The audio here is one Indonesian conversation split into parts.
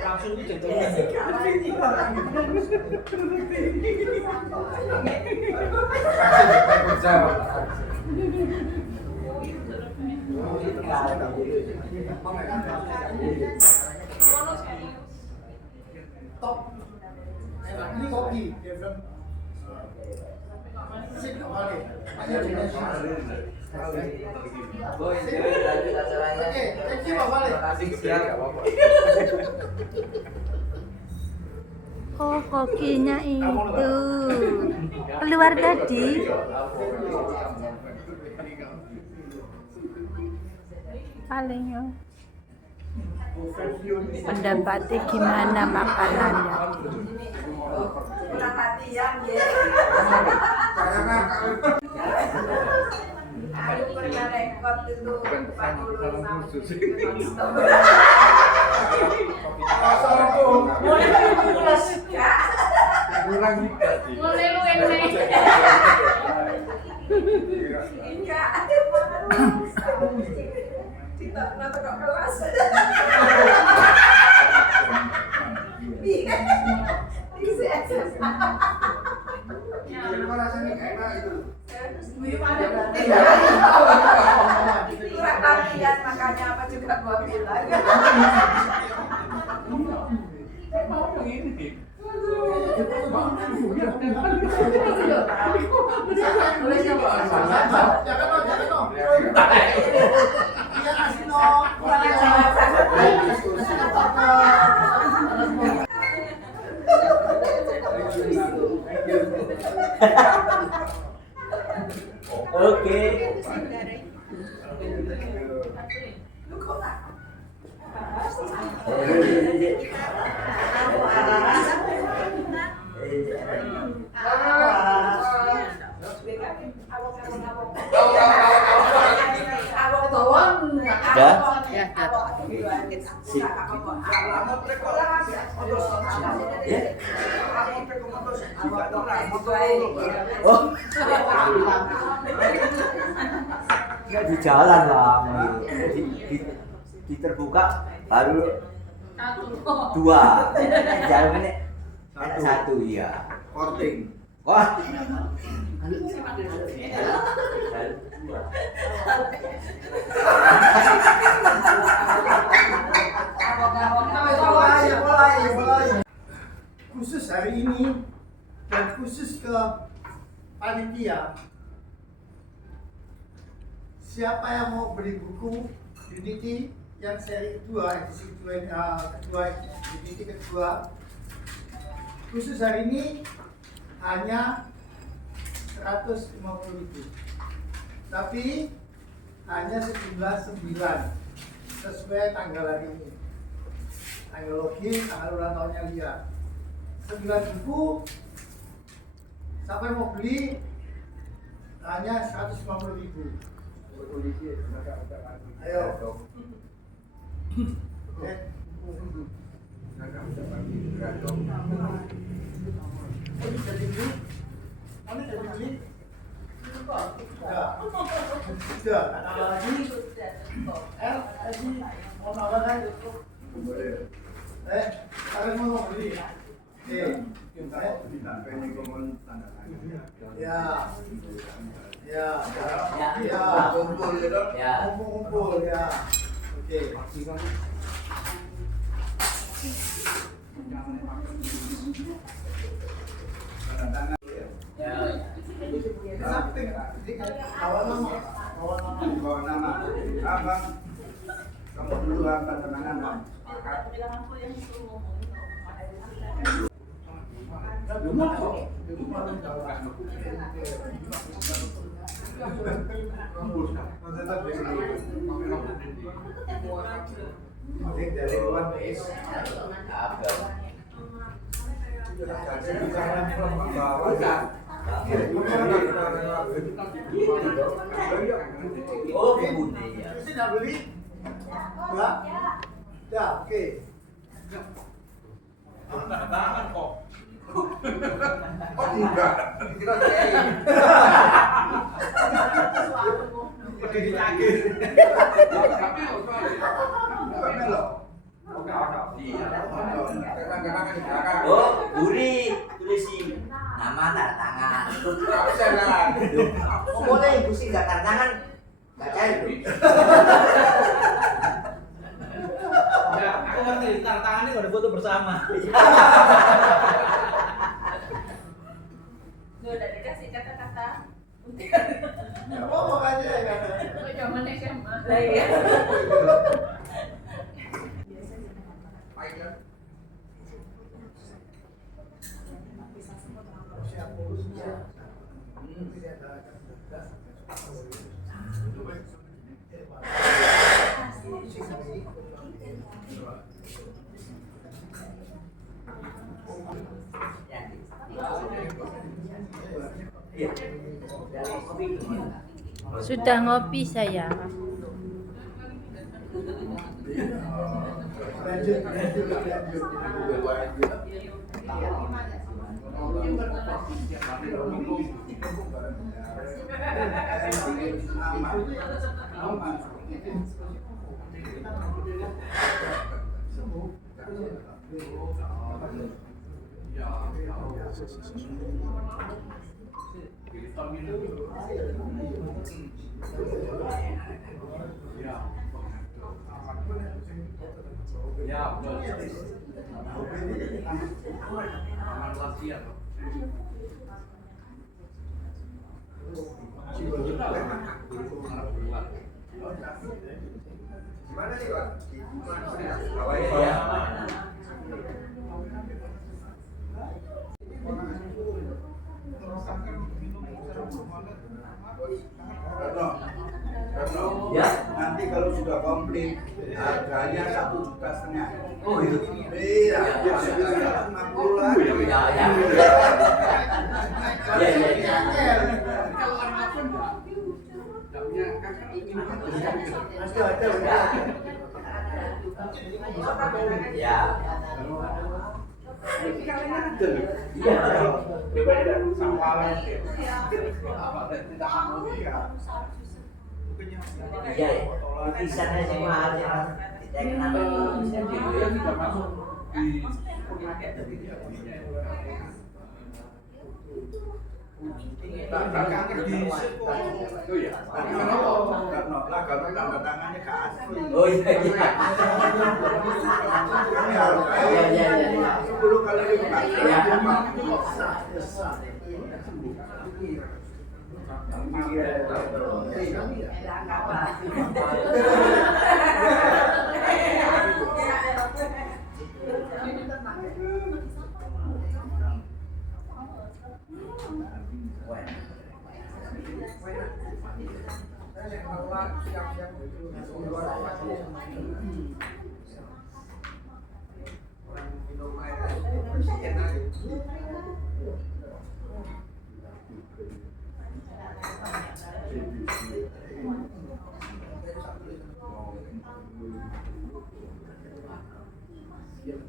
Langsung dicontohin. Top. Ini kopi, dia bilang. Sip, oke. Lanjut acaranya. Oke, thank you Pak Malik. Oh, kokinya itu keluar tadi. Paling ya. Mendapati gimana makanannya. Kurang latihan ya. Aku pernah rekod itu 40 Mulai lu enek. Tidak pernah tekok kelas. Gimana rasanya enak itu? Kurang latihan makanya apa juga gua bilang. Oke. Oh, nggak di jalan lah, di terbuka baru dua, jalan ini satu ya. Korting. Wah, Khusus hari ini dan khusus ke panitia, siapa yang mau beli buku Unity yang seri kedua, edisi kedua, Unity kedua, khusus hari ini hanya 150.000, tapi hanya sejumlah 9 sesuai tanggal hari ini, tanggal login, tanggal ulang tahunnya Lia. 9 buku, siapa yang mau beli hanya 150.000. Ayo. Oke. Jadi beli? Kamu jadi beli? Sudah. Ada lagi? Lagi mau nambah kan? Kalian mau beli? Oke. Ya. Kumpul ya. Oke. Bawa nama. Abang, kamu dulu apa tangan bang? Dari luar base. oh bunyi ya. Tidak beli? Enggak? Ya, oke. Tangan kok. Oh enggak, kita berdiri lagi. Oh, Buri tulisi nama tanda tangan. Oh, boleh gusi nggak tanda tangan? Nggak cair. Ya, aku ngerti tanda tangan ini udah foto bersama. Udah dikasih kata-kata. Nggak mau aja ya kan. Zaman SMA. Lah iya. Sudah ngopi saya. Ya, betul. Aman lansia. Gimana nih, Pak? Ya. Nanti kalau sudah komplit harganya 1,5 juta. Oh iya. Iya, dia sudah 50 lagi. Ya, ya. Ya. Iya, di sana semua harusnya tidak kenapa bisa Tidak masuk di Oh iya. Lah kalau tanda tangannya ke asli. Oh iya iya. Iya iya iya. 10 kali lipat.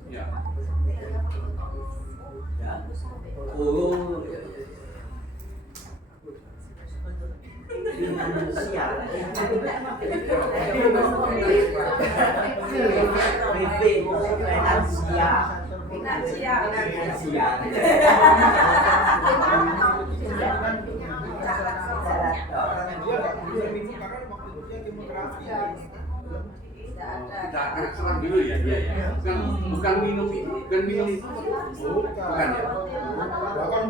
ya. Oh, finansial. Tidak akan serang dulu ya dia ya. Bukan minum itu. Bukan ya. Bahkan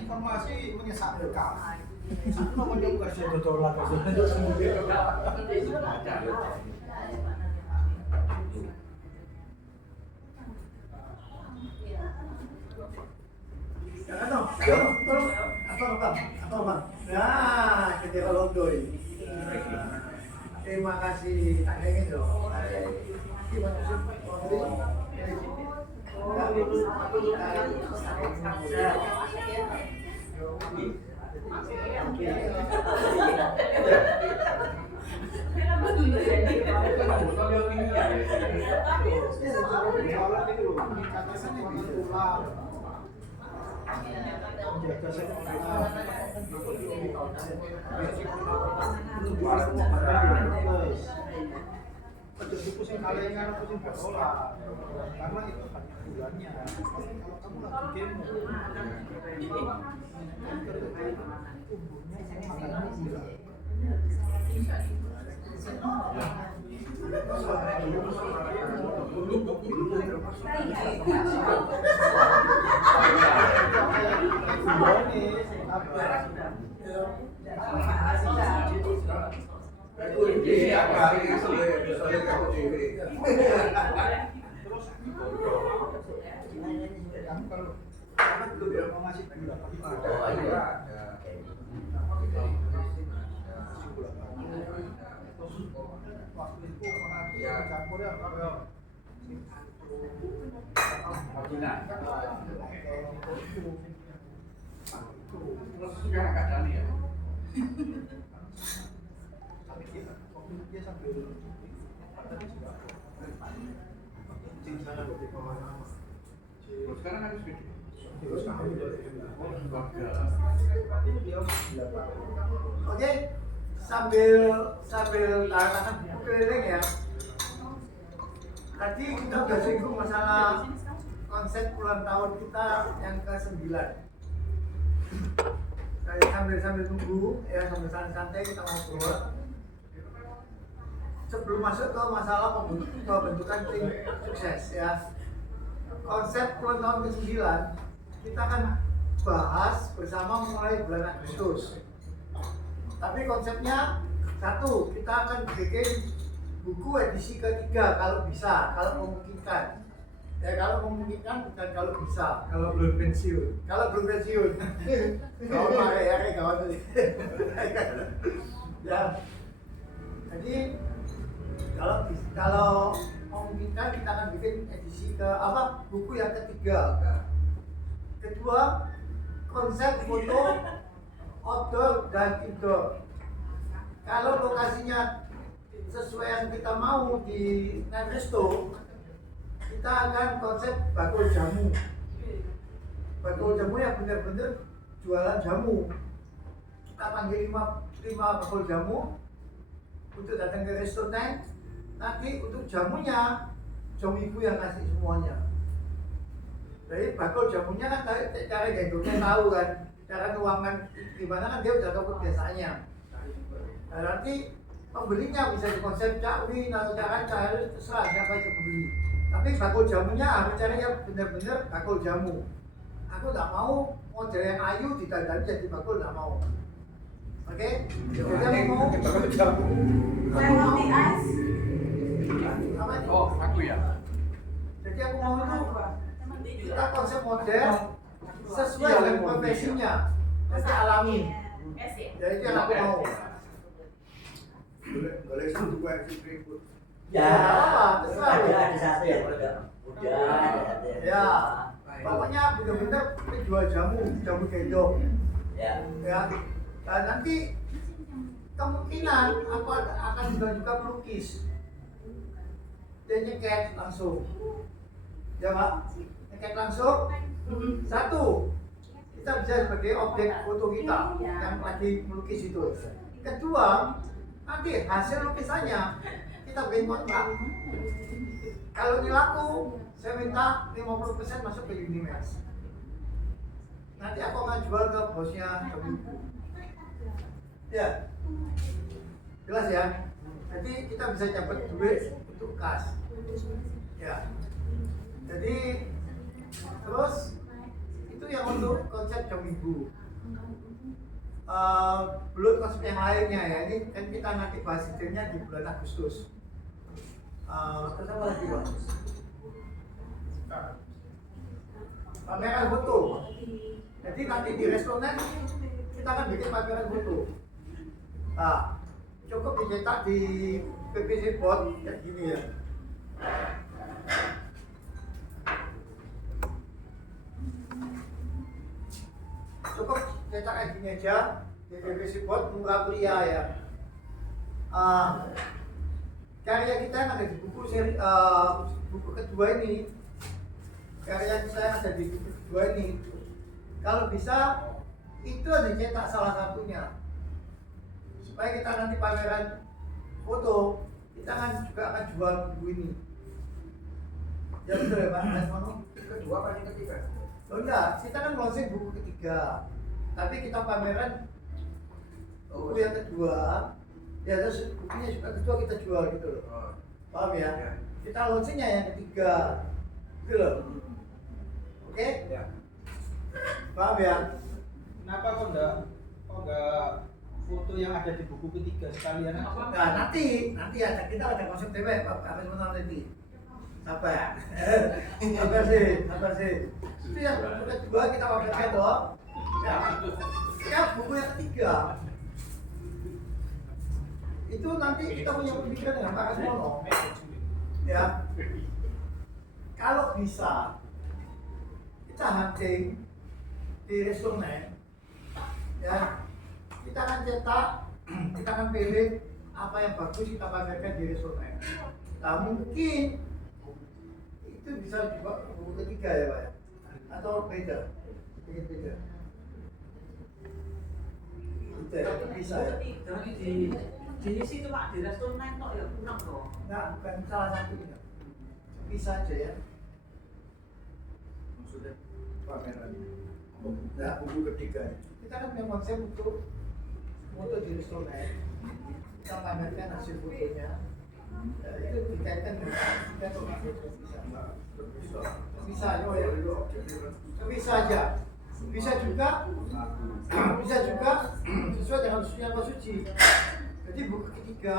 informasi menyesatkan. Satu namanya bukan sedodolan itu sendiri. Apa? Nah, kita londo ini. Terima kasih. Tak ingin dong. Gimana Pusing kalengan, pusing bola, karena itu hanya bulannya. Kalau kamu lagi game, Jadi apa hari soalnya kamu cewek. kamu kalau karena belum dia mau ngasih gula, tapi ada. Waktu itu nanti campurnya kalau Terus sekarang keadaan ya. dia sambil Terus sekarang harus gede. Oke, sambil tahan buku keliling ya. Tadi kita udah singgung masalah konsep ulang tahun kita yang ke-9. Sambil tunggu ya, sambil santai-santai kita ngobrol. Sebelum masuk ke masalah pembentukan tim sukses ya. Konsep ulang tahun ke-9 kita akan bahas bersama mulai bulan Agustus. Tapi konsepnya satu, kita akan bikin buku edisi ketiga kalau bisa, kalau memungkinkan. Ya kalau memungkinkan bukan kalau bisa, kalau belum pensiun. Kalau belum pensiun, kawan pakai ya kawan tadi. Ya, jadi kalau memungkinkan kita akan bikin edisi buku yang ketiga. Kedua, konsep foto outdoor dan indoor. Kalau lokasinya sesuai yang kita mau di Resto, kita akan konsep bakul jamu. Bakul jamu yang benar-benar jualan jamu. Kita panggil 5 bakul jamu untuk datang ke restoran. Nanti untuk jamunya, jamu ibu yang kasih semuanya. Jadi bakul jamunya kan cara gendongnya tahu kan, cara nuangan gimana kan dia udah tahu kebiasaannya. Nah, nanti pembelinya bisa dikonsep cakwin atau cara terserah siapa yang beli. Tapi bakul jamunya harus cari yang benar-benar bakul jamu. Aku nggak mau model yang ayu ditandai jadi bakul, nggak mau. Oke? Jadi aku mau bakul jamu. Lemon ice. Apa itu? Oh, aku ya. Jadi aku mau itu kita konsep model sesuai dengan profesinya, jadi alami. Jadi itu yang aku mau. Boleh satu yang berikut. Ya, terserah. ada satu yang udah Ya, pokoknya benar-benar penjual jamu gendong. Ya. Ya, dan nanti kemungkinan aku akan juga pelukis. Dia nyeket langsung. Ya Pak, nyeket langsung. Satu, kita bisa sebagai objek foto kita yang lagi melukis itu. Kedua, nanti hasil lukisannya kita bikin kontrak. Kalau ini laku, saya minta 50% masuk ke Unimax. Nanti aku akan jual ke bosnya ibu. Ya, jelas ya. Jadi kita bisa dapat duit untuk kas. Ya. Jadi terus itu yang untuk konsep jam ibu. Belum konsep yang lainnya ya. Ini kan kita nanti bahas detailnya di bulan Agustus. Terus apa lagi Bang? Pameran foto. Jadi nanti di restoran kita akan bikin pameran foto. Nah, cukup dicetak di PVC board kayak gini ya. Cukup cetak kayak gini aja di PVC board, murah pria ya. Karya kita yang ada di buku seri buku kedua ini, karya kita yang ada di buku kedua ini Kalau bisa itu dicetak salah satunya supaya kita nanti pameran foto, kita kan juga akan jual buku ini. Ya betul ya Pak Asmono? Kedua apa yang ketiga? Oh enggak, kita kan launching buku ketiga, tapi kita pameran buku yang kedua, ya terus bukunya juga kedua kita jual gitu loh. Paham ya? Kita launchingnya yang ketiga, gitu loh. Oke? Ya. Paham ya? Kenapa kok enggak foto yang ada di buku ketiga sekalian aja? Nah nanti ada kita ada konsep TV Pak Hafiz menang nanti. Sabar. Sabar sih. Itu yang buku kedua kita pamerkan dong. Ya buku yang ketiga itu nanti kita punya pemikiran dengan Pak Asmono. Ya. Kalau bisa kita hunting di restoran, ya kita akan cetak, kita akan pilih apa yang bagus kita pamerkan di restoran. Nah mungkin itu bisa juga buku ketiga ya Pak, atau beda, bikin beda. Bisa ya. Di situ Pak, di restoran kok ya kurang toh. Nah bukan salah satunya, bisa aja ya. Maksudnya pameran. Nah buku ketiga kita kan punya konsep untuk foto di restoran, kita pamerkan hasil fotonya. Nah, itu dikaitkan dengan bisa aja, bisa juga sesuai dengan sunnah suci. Jadi buku ketiga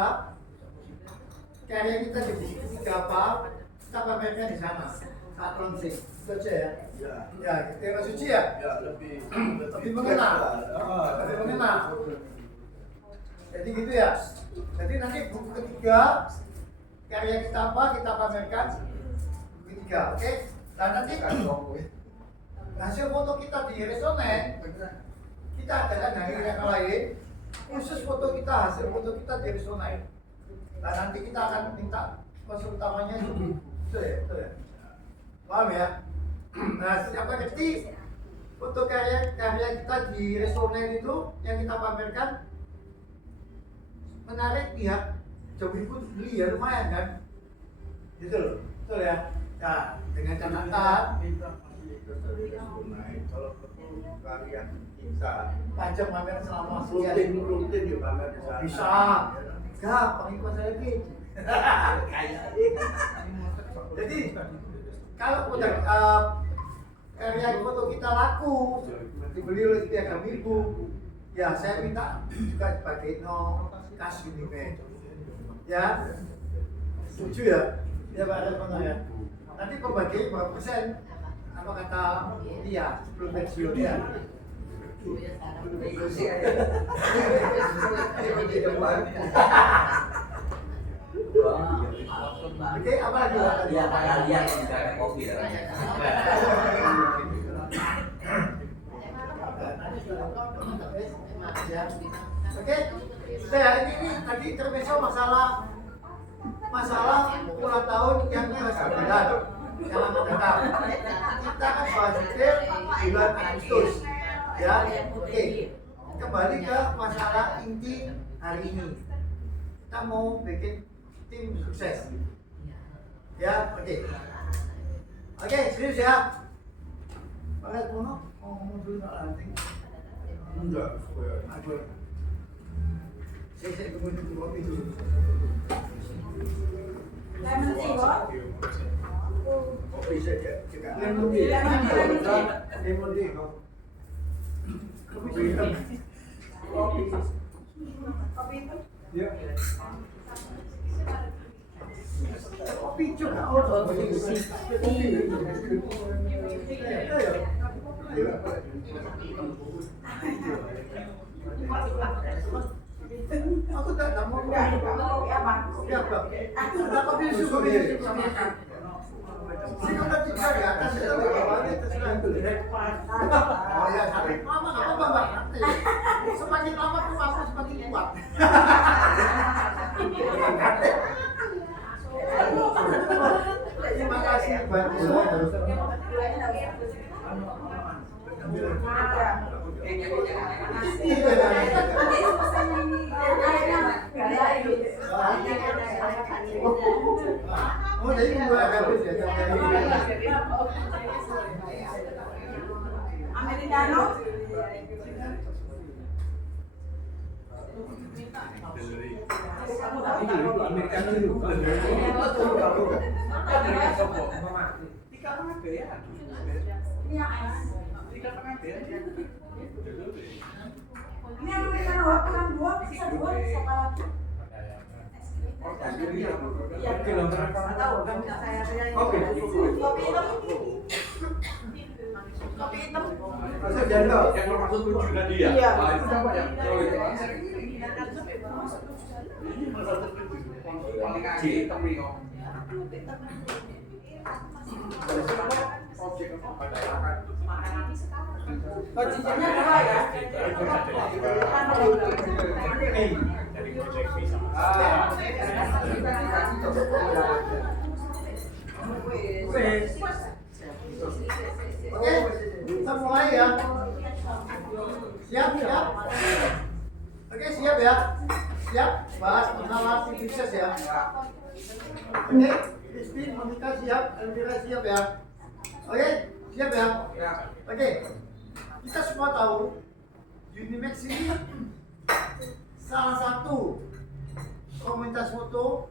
karya kita di buku ketiga apa kita pamerkan di sana saat launching. Itu aja ya. Ya, kita suci ya. Lebih mengenal. Lebih mengenal. Jadi gitu ya. Jadi nanti buku ketiga karya kita apa kita pamerkan buku ketiga, oke? Dan nanti hasil foto kita di restoran kita adakan dari yang lain khusus foto kita, hasil foto kita di restoran. Dan nanti kita akan minta sponsor utamanya itu ya, betul ya. Paham ya? Nah, siapa ngerti foto karya kita di restoran itu yang kita pamerkan menarik pihak Jogi pun beli ya lumayan kan, gitu loh, betul ya. Nah dengan catatan kalau karya kita pajak pamer selama rutin ya pamer di sana. bisa, gampang ikut saya gitu. Jadi kalau udah karya foto kita laku dibeli oleh pihak Gamibu, ya saya minta juga sebagai kasih ini ya, setuju ya? Ya Pak Resmana ya. Nanti pembagian berapa persen? Apa kata dia sebelum pensiun ya? Oke, apa lagi? Iya, kalian juga ada kopi katanya. Oke, sudah ini tadi intermezzo masalah ulang tahun yang ke-9 yang akan datang. Kita akan bahas detail bulan Agustus, ya. Oke, kembali ke masalah inti hari ini. Kita mau bikin tim sukses, ya. Oke, serius ya. Pak Resmono mau ngomong dulu soal hunting. Enggak, Saya kemudian kopi dulu. Lemon tea, Bos. kopi saja. Lemon tea. Lemon tea. Kopi hitam. Kopi itu. Ya. Kopi juga. Aku tak mau Enggak ya, Bang. kopi apa? Ada kopi susu sama makan. Sikap dan tiga di atas itu bawahnya terserah itu. Oh ya, tapi lama nggak apa-apa Mbak. Nanti semakin lama tuh aku semakin kuat. Terima kasih buat semua. Ada. Iya, Nanti selesai ini. oh jadi dua habis ya Americano. Ini dulu Americano dulu. Ini yang es. Ini Americano pekan dua, bisa dua, siapa lagi? Iya, tahu kan saya Oke. kopi hitam. Kopi hitam. Masuk jandol. Yang nomor 7 tadi ya? Iya. Ah, itu siapa ya? Oh, itu. Paling aja hitam nih kok. Dari siapa? Project apa? Oh, cincinnya dua ya? Oke, kita mulai ya. Siap, siap. Oke, siap ya. Siap, bahas masalah aktivitas ya. Oke, Christine, Monica siap, Elvira siap ya. Oke, siap ya. Oke, kita semua tahu Unimax ini salah satu komunitas foto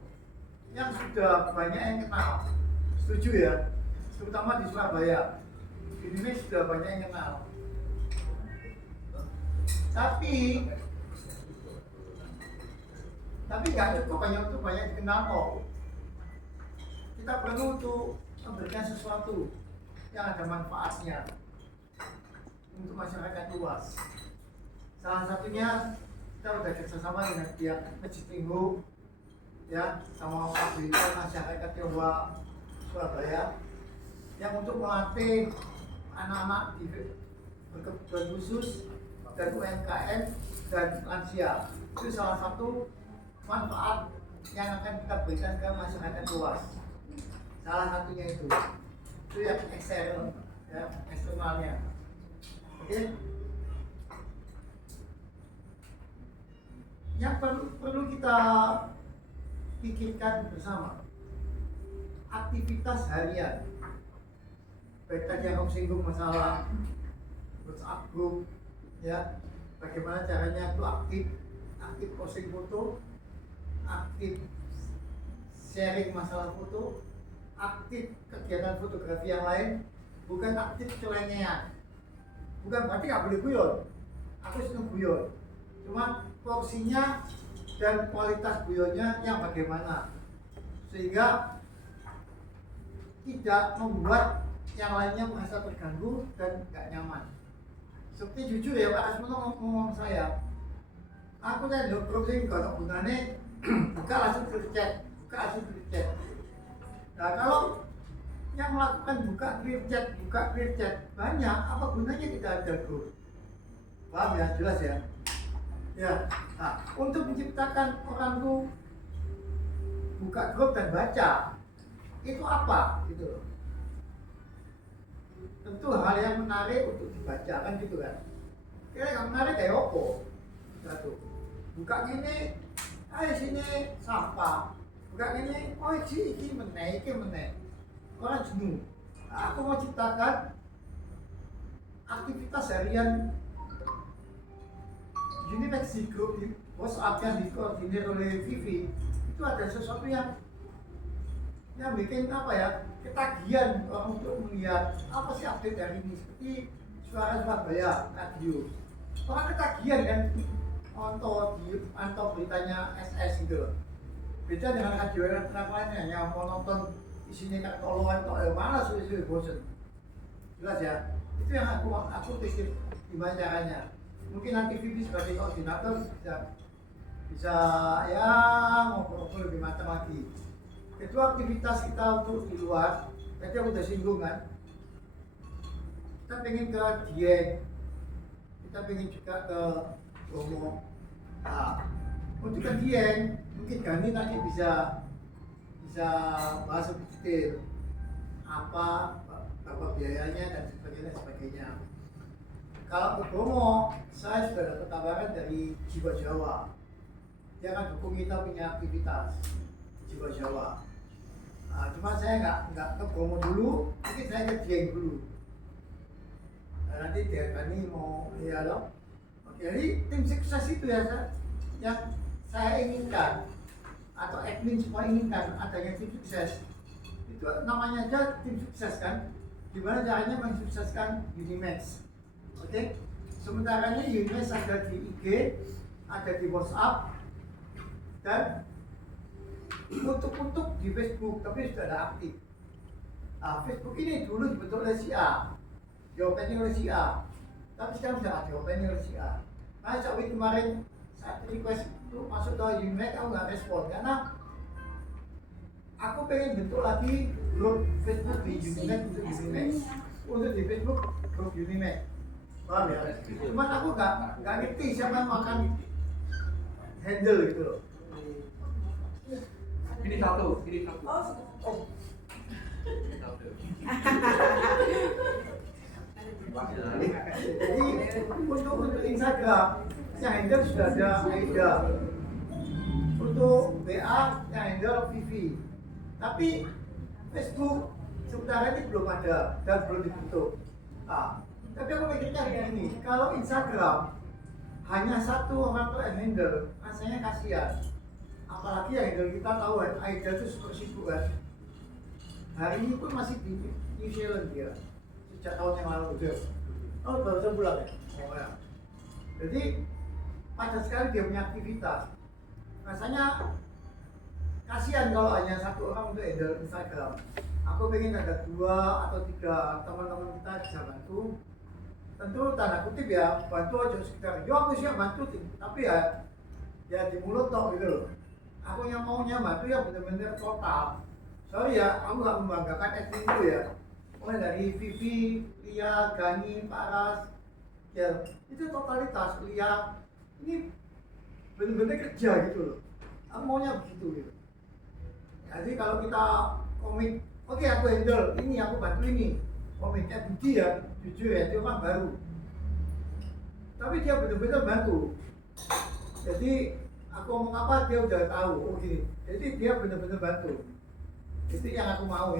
yang sudah banyak yang kenal. Setuju ya? Terutama di Surabaya. Unimax sudah banyak yang kenal. Tapi nggak cukup hanya untuk banyak dikenal kok. Kita perlu untuk memberikan sesuatu yang ada manfaatnya untuk masyarakat luas. Salah satunya kita sudah kerjasama dengan pihak Masjid Minggu, ya, sama fasilitas masyarakat Tionghoa Surabaya, yang untuk melatih anak-anak di berkebutuhan khusus dan UMKM dan lansia. Itu salah satu manfaat yang akan kita berikan ke masyarakat luas. Salah satunya itu yang eksternal, ya, eksternalnya. Oke. Yang perlu kita pikirkan bersama, aktivitas harian. Baik tadi yang singgung masalah WhatsApp group, ya, bagaimana caranya itu aktif posting foto, aktif sharing masalah foto, aktif kegiatan fotografi yang lain, bukan aktif celengean. Bukan berarti nggak boleh guyon. Aku seneng guyon. Cuma porsinya dan kualitas guyonnya yang bagaimana, sehingga tidak membuat yang lainnya merasa terganggu dan nggak nyaman. Seperti jujur ya Pak Asmono ngomong saya, aku kan lo browsing kalau gunanya buka langsung ke chat. Nah kalau yang melakukan buka clear chat banyak, apa gunanya kita ada grup? Paham ya? Jelas ya? Ya. Nah, untuk menciptakan orang tuh buka grup dan baca, itu apa? Gitu loh. Tentu hal yang menarik untuk dibaca kan gitu kan. Kira yang menarik kayak opo? Satu. Buka ini, sini sampah. Buka ini, ini meneh. Orang jenuh. Nah, aku mau ciptakan aktivitas harian Unimax di grup di WhatsApp yang dikoordinir oleh Vivi. Itu ada sesuatu yang bikin apa ya, ketagihan orang untuk melihat apa sih update hari ini, seperti Suara Surabaya radio. Orang ketagihan kan antau beritanya SS gitu loh. Beda dengan radio yang lainnya yang mau nonton isinya kayak tolongan tok ya malas suwe-suwe bosen. Jelas ya. Itu yang aku pikir gimana caranya. Mungkin nanti Vivi sebagai koordinator bisa ya ngobrol lebih matang lagi. Itu aktivitas kita untuk di luar. Tadi aku udah singgung kan. Kita pengen ke Dieng, kita pengen juga ke Bromo. Nah, untuk ke Dieng mungkin Gani nanti bisa bahas lebih detail apa biayanya dan sebagainya. kalau ke Bromo, saya sudah dapat tawaran dari Jiwa Jawa. Dia akan dukung kita punya aktivitas Jiwa Jawa. Nah, cuma saya nggak ke Bromo dulu, mungkin saya ke Dieng dulu. Nah, nanti dia kami mau ya loh. Oke, jadi tim sukses itu ya yang saya inginkan atau admin semua inginkan adanya tim sukses. Itu namanya aja tim sukses kan. Gimana caranya mensukseskan Unimax? Oke, sementaranya Unimax ada di IG, ada di WhatsApp, dan untuk di Facebook, tapi sudah ada aktif. Nah, Facebook ini dulu dibentuk oleh si A, jawabannya oleh si A, tapi sekarang sudah ada jawabannya oleh si A. Nah, saat kemarin saat request itu masuk ke Unimax, aku nggak respon karena aku pengen bentuk lagi grup Facebook di Unimax untuk Unimax, untuk di Facebook grup Unimax. Paham ya? Cuman aku nggak ngerti siapa yang akan handle gitu loh. Ini satu. Jadi untuk Instagram yang handle sudah ada Aida, untuk WA yang handle Vivi, tapi Facebook sementara ini belum ada dan belum dibentuk. Nah, tapi aku pikirnya begini, kalau Instagram hanya satu orang tuh yang handle, rasanya kasihan. Apalagi yang handle kita tahu kan, Aida itu super sibuk kan. Hari ini pun masih di New Zealand dia, sejak tahun yang lalu. Oh, baru saja pulang ya? Oh ya. Jadi padat sekali dia punya aktivitas. Rasanya kasihan kalau hanya satu orang untuk handle Instagram. Aku pengen ada 2 atau 3 teman-teman kita bisa bantu. Tentu tanda kutip ya, bantu aja sekitar. Yo aku siap bantu, tapi ya di mulut toh gitu loh. Aku yang maunya bantu ya benar-benar total. Sorry ya, aku nggak membanggakan admin itu ya. Mulai dari Vivi, Lia, Gani, Paras, ya itu totalitas. Lia ini benar-benar kerja gitu loh. Aku maunya begitu gitu. Jadi kalau kita komit, oke aku handle ini, aku bantu ini. Komitnya Budi ya, jujur ya, dia orang baru. Tapi dia benar-benar bantu. Jadi aku ngomong apa dia udah tahu, oh gini. Jadi dia benar-benar bantu. Itu yang aku mau.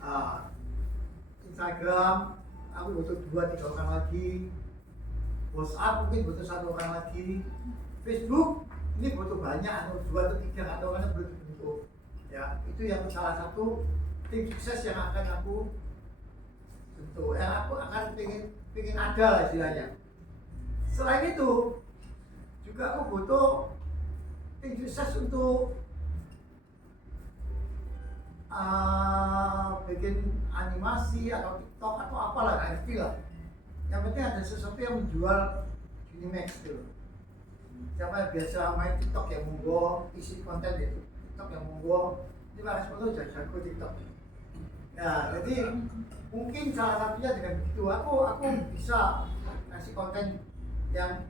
Nah, Instagram, aku butuh 2-3 orang lagi. WhatsApp mungkin butuh 1 orang lagi. Facebook ini butuh banyak, atau 2 atau 3 atau orang belum dibentuk. Ya, itu yang salah satu tim sukses yang akan aku bentuk. Yang aku akan pengen ada lah istilahnya. Selain itu, juga aku butuh tim sukses untuk bikin animasi atau TikTok atau apalah, nggak ngerti lah. Yang penting ada sesuatu yang menjual Unimax gitu. Siapa yang biasa main TikTok yang monggo, isi konten itu TikTok yang monggo, ini Mas Foto jago TikTok. Nah, jadi mungkin salah satunya dengan begitu aku bisa kasih konten yang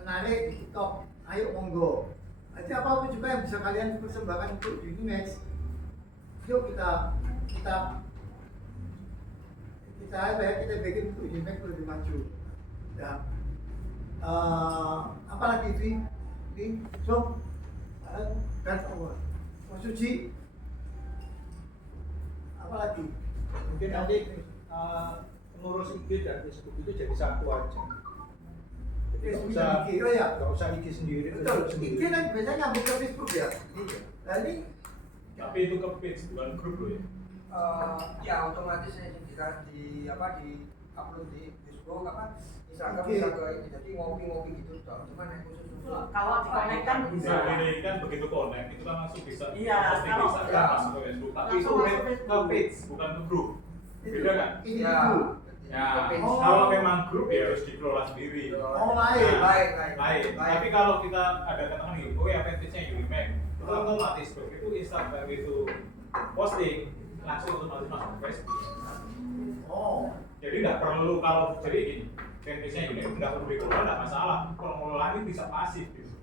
menarik di TikTok. Ayo monggo. Jadi apapun juga yang bisa kalian persembahkan untuk Unimax, yuk kita bikin untuk Unimax lebih maju. Ya. Apalagi di job dan Mas Suci, apalagi Mungkin nanti pengurus IG dan Facebook itu jadi satu aja. Jadi Facebook nggak dan IG, oh ya. nggak usah IG sendiri. Betul, Facebook sendiri. IG kan biasanya nyambung ke Facebook ya. Nah ini Tapi itu ke page bukan grup loh ya. Ya otomatis saya di upload di Facebook Instagram Oke. bisa ke ini, jadi ngopi-ngopi gitu toh. Cuman yang khusus untuk Kalau dikonekkan bisa. Nah ini kan begitu connect itu kan langsung bisa Iya, posting di kalau- Instagram ya. masuk ke Facebook. Tapi Langsung itu masuk ke Facebook. page bukan ke grup. Beda kan? ini ya, dulu. Ya, ke page. Oh. kalau memang grup ya harus dikelola sendiri. Oh lain. Lain. Tapi kalau kita ada katakan gitu, oh ya page-nya Unimax, itu otomatis begitu Instagram itu posting langsung otomatis masuk ke Facebook. Oh. Jadi nggak perlu kalau jadi gini, fanpage-nya Unimax nggak perlu dikelola, nggak masalah. Pengelolaan ini bisa pasif gitu.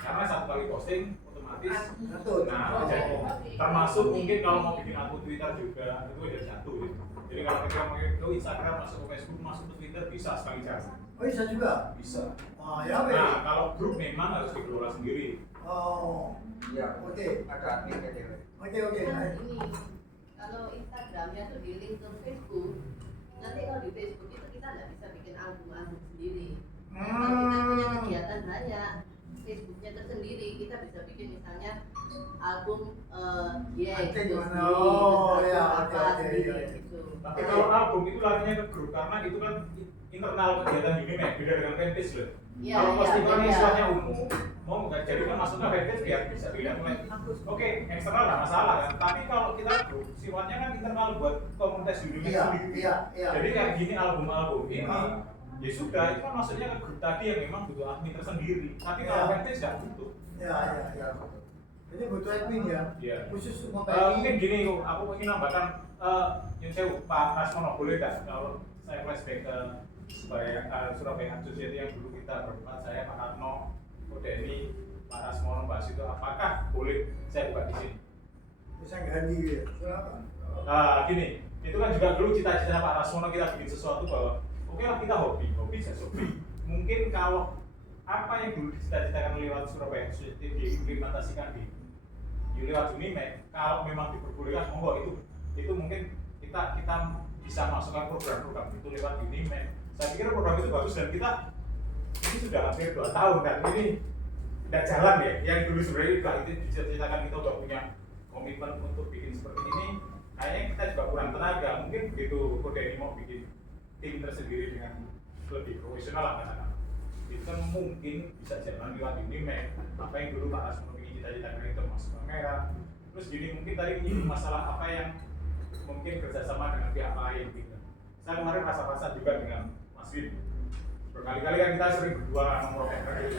Karena satu kali posting otomatis. Betul. Nah, jadi termasuk mungkin kalau mau bikin akun Twitter juga itu jadi satu gitu. Jadi kalau kita mau ke Instagram, masuk ke Facebook, masuk ke Twitter bisa sekali cara. Oh bisa juga. Bisa. Oh ya Nah, weh. kalau grup memang harus dikelola sendiri. Oh. Iya, Oke. ada adminnya dia. Oke oke. Kan ini kalau Instagramnya tuh di link ke Facebook, nanti kalau di Facebook itu kita nggak bisa bikin album-album sendiri. Kalau kita punya kegiatan banyak, Facebooknya tersendiri, kita bisa bikin misalnya album Nanti gitu gimana? sendiri, Oh, terus ya, album oke, apa oke, sendiri iya, iya. gitu. Tapi kalau album itu larinya ke grup karena itu kan internal kegiatan Unimed, beda dengan fanpage loh. Iya, Kalau iya, postingan beda. istilahnya umum, mau nggak jadi kan masuknya fanpage biar bisa dilihat oleh oke eksternal nggak masalah kan. Tapi kalau kita grup sifatnya kan internal buat komunitas Unimed Iya sendiri. iya iya. Jadi kayak gini album-album ini Ah. ya sudah itu kan maksudnya ke grup tadi yang memang butuh admin tersendiri. Tapi kalau Iya. fanpage nggak butuh. Iya iya iya. Jadi butuh admin ya. Iya. Khusus semua Mungkin gini, aku ingin nambahkan yang saya Pak Rasmono boleh kan kalau saya flashback ke Surabaya Society yang dulu kita berempat, saya Pak Karno, Ko Denny, Pak Rasmono, Mbak Sito, apakah boleh saya buka di sini? bisa ganti ya. Kenapa? Gini, itu kan juga dulu cita-cita Pak Rasmono kita bikin sesuatu bahwa oke lah kita hobi just hobi. Mungkin kalau apa yang dulu dicita-citakan lewat Surabaya Society diimplementasikan di lewat Unimed, kalau memang diperbolehkan, monggo itu mungkin kita bisa masukkan program-program itu lewat Unimed. Saya pikir program itu bagus dan kita ini sudah hampir 2 tahun dan ini tidak jalan ya. Yang dulu sebenarnya juga itu dicita-citakan kita udah punya komitmen untuk bikin seperti ini. Kayaknya kita juga kurang tenaga. Mungkin begitu Ko Denny mau bikin tim tersendiri dengan lebih profesional lah katakan. Itu kan mungkin bisa jalan lewat Unimed. Apa yang dulu Pak Rasmono ingin cita-citakan itu masuk kamera. Terus jadi mungkin tadi ini masalah apa yang mungkin kerjasama dengan pihak lain gitu. Saya kemarin rasa-rasa juga dengan Mas Win. Berkali-kali kan kita sering berdua nomor gitu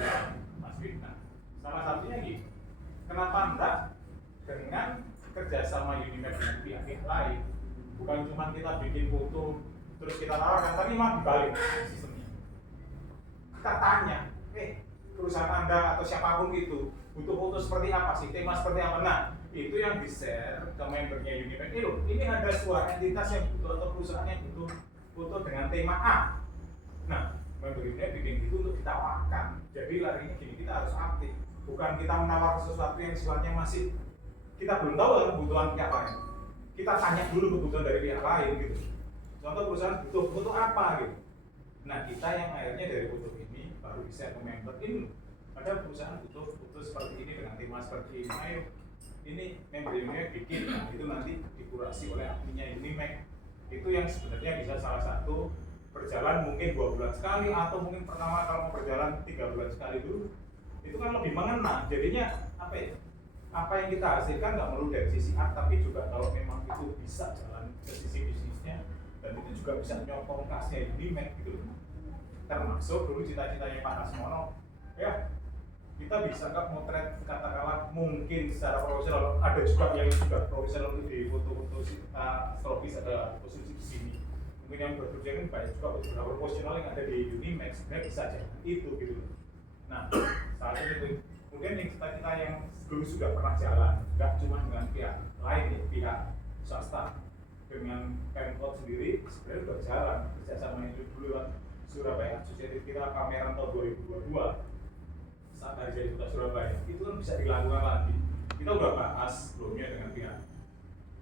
Mas Win. Nah, salah satunya gitu. Kenapa enggak dengan kerjasama Unimed dengan pihak lain? Bukan cuma kita bikin foto terus kita tawarkan, tapi memang dibalik sistemnya. Kita tanya, perusahaan Anda atau siapapun itu butuh foto seperti apa sih, tema seperti apa? Nah, itu yang di-share ke membernya Unimed. Ini ada sebuah entitas yang butuh atau perusahaan yang butuh foto dengan tema A. Nah, member Unimed bikin itu untuk ditawarkan. Jadi larinya gini, kita harus aktif. Bukan kita menawarkan sesuatu yang sifatnya masih kita belum tahu kebutuhan pihak lain. Kita tanya dulu kebutuhan dari pihak lain gitu. Contoh perusahaan butuh foto apa gitu. Nah, kita yang akhirnya dari foto ini baru bisa ke member ini. Ada perusahaan butuh foto seperti ini dengan tema seperti ini. Ayo, ini member Unimed bikin. Nah, itu nanti dikurasi oleh adminnya Unimed. Itu yang sebenarnya bisa salah satu berjalan mungkin 2 bulan sekali atau mungkin pertama kalau mau berjalan 3 bulan sekali dulu. Itu kan lebih mengena. Jadinya apa ya? Apa yang kita hasilkan nggak melulu dari sisi art, tapi juga kalau memang itu bisa jalan ke sisi bisnisnya dan itu juga bisa nyokong kasnya Unimed gitu. Termasuk dulu cita-citanya Pak Rasmono, ya kita bisa nggak motret katakanlah mungkin secara profesional, ada juga yang juga profesional untuk di foto-foto stropis ada posisi di sini. Mungkin yang bekerja kan banyak juga beberapa profesional yang ada di Unimed sebenarnya bisa jalan itu gitu. Nah, saat itu kemudian yang cita-cita yang dulu sudah pernah jalan, nggak cuma dengan pihak lain ya, pihak swasta dengan Pemkot sendiri sebenarnya sudah jalan kerjasama itu dulu lewat Surabaya Society kita pameran tahun 2022 saat hari jadi kota Surabaya itu kan bisa dilakukan lagi. Kita udah bahas sebelumnya dengan pihak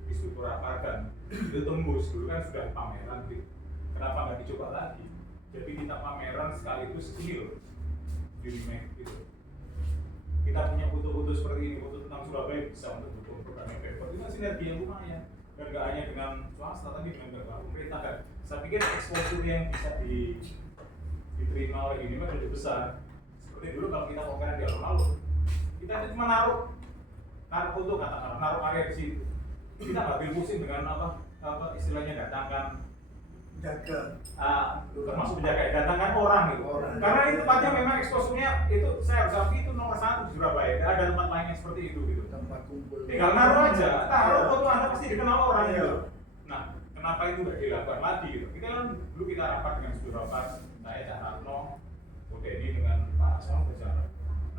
Distributor Apar dan itu tembus dulu kan sudah pameran gitu. Kenapa nggak dicoba lagi? Jadi kita pameran sekaligus ini loh Unimed gitu. Kita punya foto-foto seperti ini, foto tentang Surabaya bisa untuk dukung programnya Pemkot. Itu kan sinergi yang lumayan dan gak hanya dengan swasta tapi dengan pemerintah kan. Saya pikir exposure yang bisa diterima oleh Unimed lebih besar. Seperti dulu kalau kita mau di alun-alun, kita cuma naruh foto katakan, naruh area di situ. Kita nggak ambil pusing dengan apa istilahnya datangkan Jaga. Termasuk penjaga datangkan orang gitu. Karena itu tempatnya memang eksposurnya itu saya harus akui itu nomor 1 di Surabaya. Tidak ada tempat lain yang seperti itu gitu. Tempat kumpul. Tinggal naruh aja, taruh foto Anda pasti dikenal orang Iya. gitu. Nah, kenapa itu nggak dilakukan lagi gitu? Kita kan dulu kita rapat dengan Surabaya, saya Cak Ratno, Ko Denny dengan Pak Asman berjalan.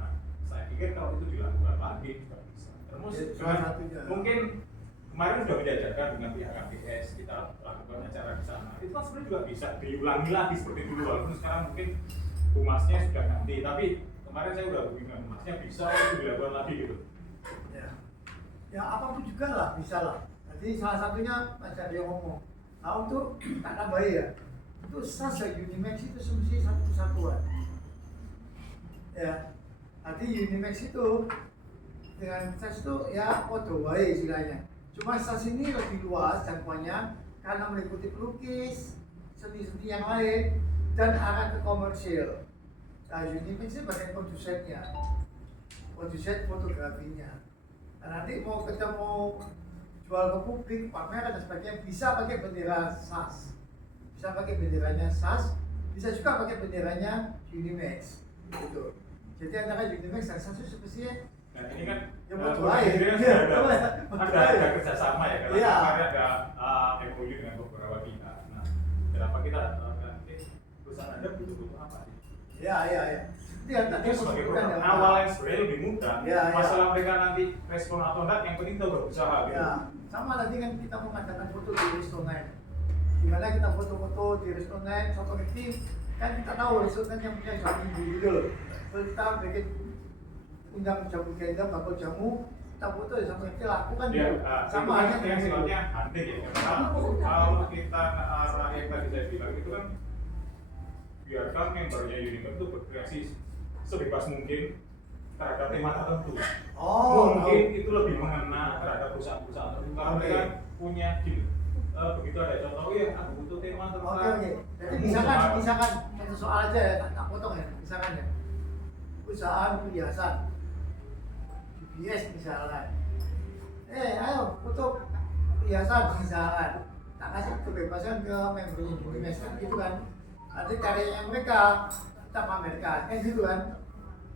Nah, saya pikir kalau itu dilakukan lagi juga bisa. Terus Salah satunya. mungkin kemarin sudah menjajarkan dengan pihak KPS, kita lakukan acara di sana. Itu kan sebenarnya juga bisa diulangi lagi seperti dulu, walaupun sekarang mungkin humasnya sudah ganti. Tapi kemarin saya udah hubungi dengan humasnya, bisa itu dilakukan lagi gitu. Ya apapun juga lah, bisa lah. Jadi salah satunya Mas Aryo ngomong, nah untuk tak tambahi ya, untuk SAS dan Unimax itu semesti satu kesatuan. Ya, nanti Unimax itu dengan SAS itu ya podo wae istilahnya. Cuma SAS ini lebih luas jangkauannya karena meliputi pelukis, seni-seni yang lain, dan arah ke komersil. Nah, Unimax ini bagian produsen fotografinya. Nah, nanti mau ketemu jual ke publik, pameran dan sebagainya bisa pakai bendera SAS, bisa pakai benderanya SAS, bisa juga pakai benderanya Unimax, gitu. Jadi antara Unimax dan SAS itu sepertinya Nah ini kan yang betul lain. Ada kerjasama ya, karena Iya. kemarin ada MOU dengan beberapa pihak. Nah, kenapa kita perusahaan Anda butuh apa sih? Iya. Itu tadi Sebagai sebutkan program ya. awal yang sebenarnya lebih mudah. Iya. Masalah mereka nanti respon atau enggak, yang penting kita berusaha gitu. Ya, sama tadi kan kita mengadakan foto di Restonet. Dimana kita foto-foto di Restonet, foto ini kan kita tahu Restonet yang punya jamu gitu loh. Kalau kita bikin undang jamu gendam, bakul jamu, kita foto ya sama kecil lakukan Ya, gitu. Sama halnya yang sifatnya hunting ya. Karena kalau kita ke arah yang tadi saya bilang itu kan biarkan membernya Unimax itu berkreasi sebebas mungkin terhadap tema tertentu. Mungkin itu lebih mengena terhadap perusahaan-perusahaan tertentu. Karena mereka punya gini. Begitu ada contoh, ya aku butuh tema tentang. Oke. Jadi misalkan satu soal aja ya, tak potong ya. Misalkan ya, perusahaan perhiasan, UBS misalkan. Ayo foto perhiasan misalkan. Tak kasih kebebasan ke membernya Unimax kan gitu kan. Nanti karyanya mereka kita pamerkan, kan gitu kan?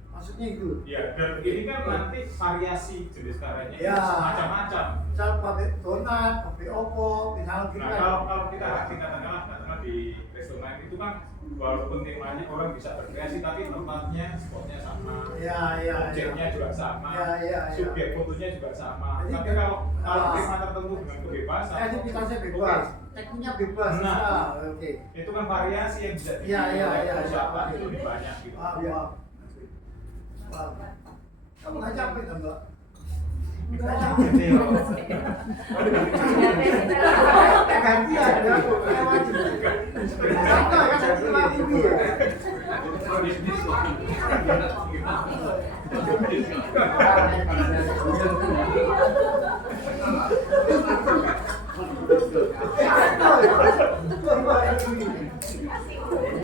Maksudnya itu. Ya, dan ini kan nanti variasi jenis karyanya Ya. itu macam-macam. Misal pakai donat, pakai opo, misalnya gitu Nah, kan. kalau kita katakanlah di restoran itu kan walaupun temanya orang bisa berkreasi, tapi tempatnya, spotnya sama, objeknya juga sama, subjek fotonya juga sama. Jadi, Tapi kalau tema tertentu dengan kebebasan, kreativitasnya bebas, tekniknya bebas. Nah, Oke. itu kan variasi yang bisa Iya. itu lebih banyak gitu. Wah. Kamu nggak capek kan, Mbak? Nggak capek. Gantian ya, saya wajib. Sama kan setelah ini ya.